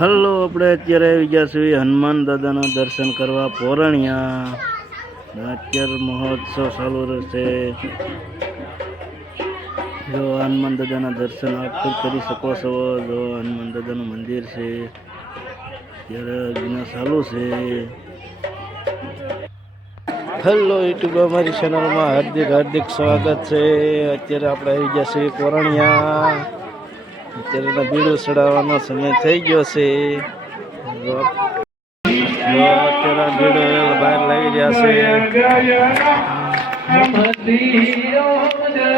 હલો, આપણે અત્યારે આવી ગયા છીએ હનુમાન દાદાના દર્શન કરવા પોરણિયા. અત્યારે મહોત્સવ ચાલુ રહેશે. જો હનુમાન દાદાના દર્શન આપ કરી શકો છો. જો હનુમાન દાદાનું મંદિર છે, અત્યારે વિના ચાલુ છે. હેલો યુટ્યુબ, અમારી ચેનલમાં હાર્દિક હાર્દિક સ્વાગત છે. અત્યારે આપણે આવી ગયા છીએ પોરણિયા. અત્યારે બીડું ચડાવવાનો સમય થઈ ગયો છે. અત્યારે બીડો બહાર લાગી રહ્યા છે. શ્રી રામ જય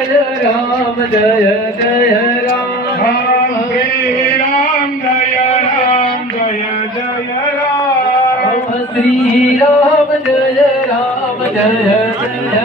રામ જય જય રામ, શ્રી રામ જય રામ જય જય રામ, શ્રી રામ જય રામ જય જય Ram.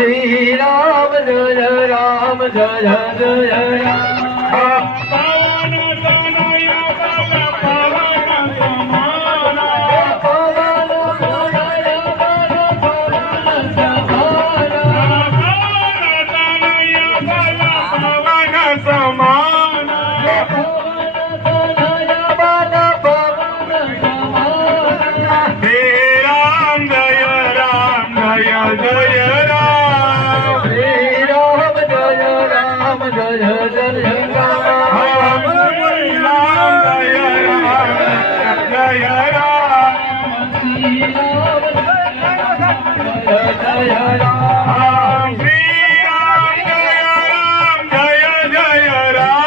Shri Ram Jaya Ram Jaya Jaya Ram. Pavana Tanaya Bala Pavana Samana, Pavana Tanaya Bala Pavana Samana, Pavana Tanaya Bala Pavana Samana, Pavana Tanaya Bala Pavana Samana. Shri Ram Jaya Ram Jaya Jaya Ram, Shri Ram Jaya Ram Jaya Jaya Ram, Shri Ram Jaya Ram Jaya Ram, Shri Ram Jaya Jaya Ram, Shri Ram Jaya Ram Jaya Jaya Ram,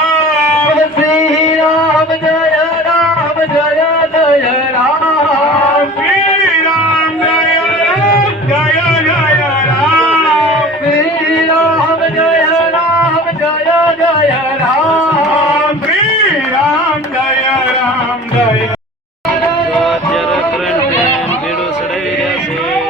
Shri Ram Jaya Ram Jaya Jaya Ram, Shri Ram Jaya Ram Jaya Jaya Ram, Shri Ram Jaya Ram Jaya Jaya Ram, Shri Ram Jaya Ram Jaya. તો અત્યારે ત્રણ બેન બીડું ચડાવી રહ્યા છે.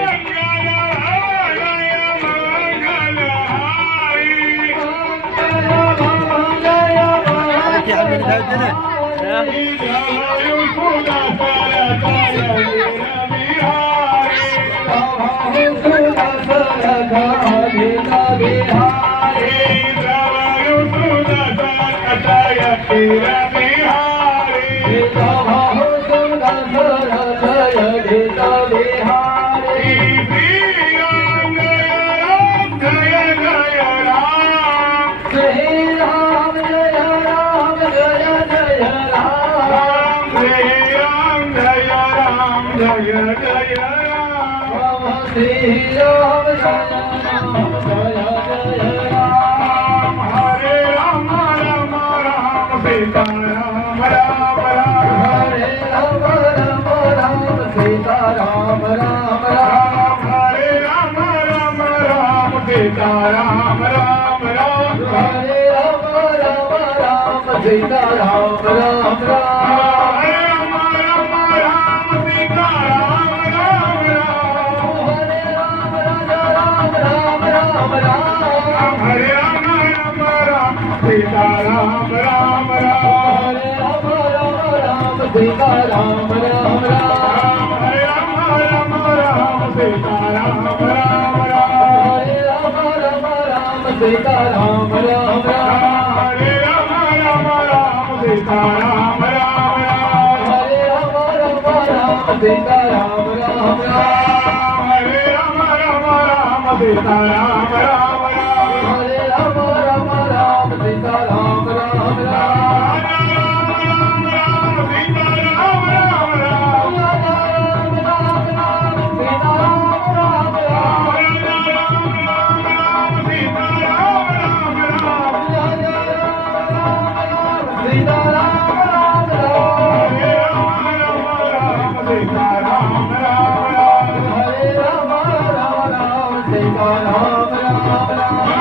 Ram Ram Ram Sitaram राम राम हरे राम राम राम सीता राम राम राम हरे राम राम राम सीताराम राम राम हरे राम राम राम सीता राम राम राम सीताराम राम राम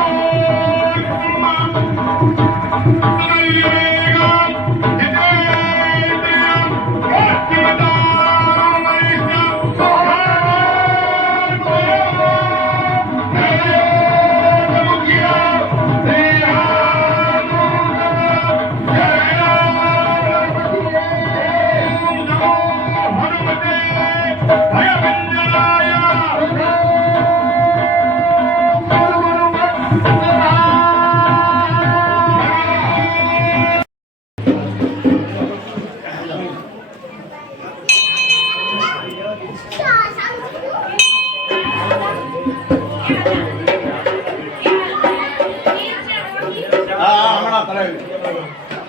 હા હમણાં કરાવી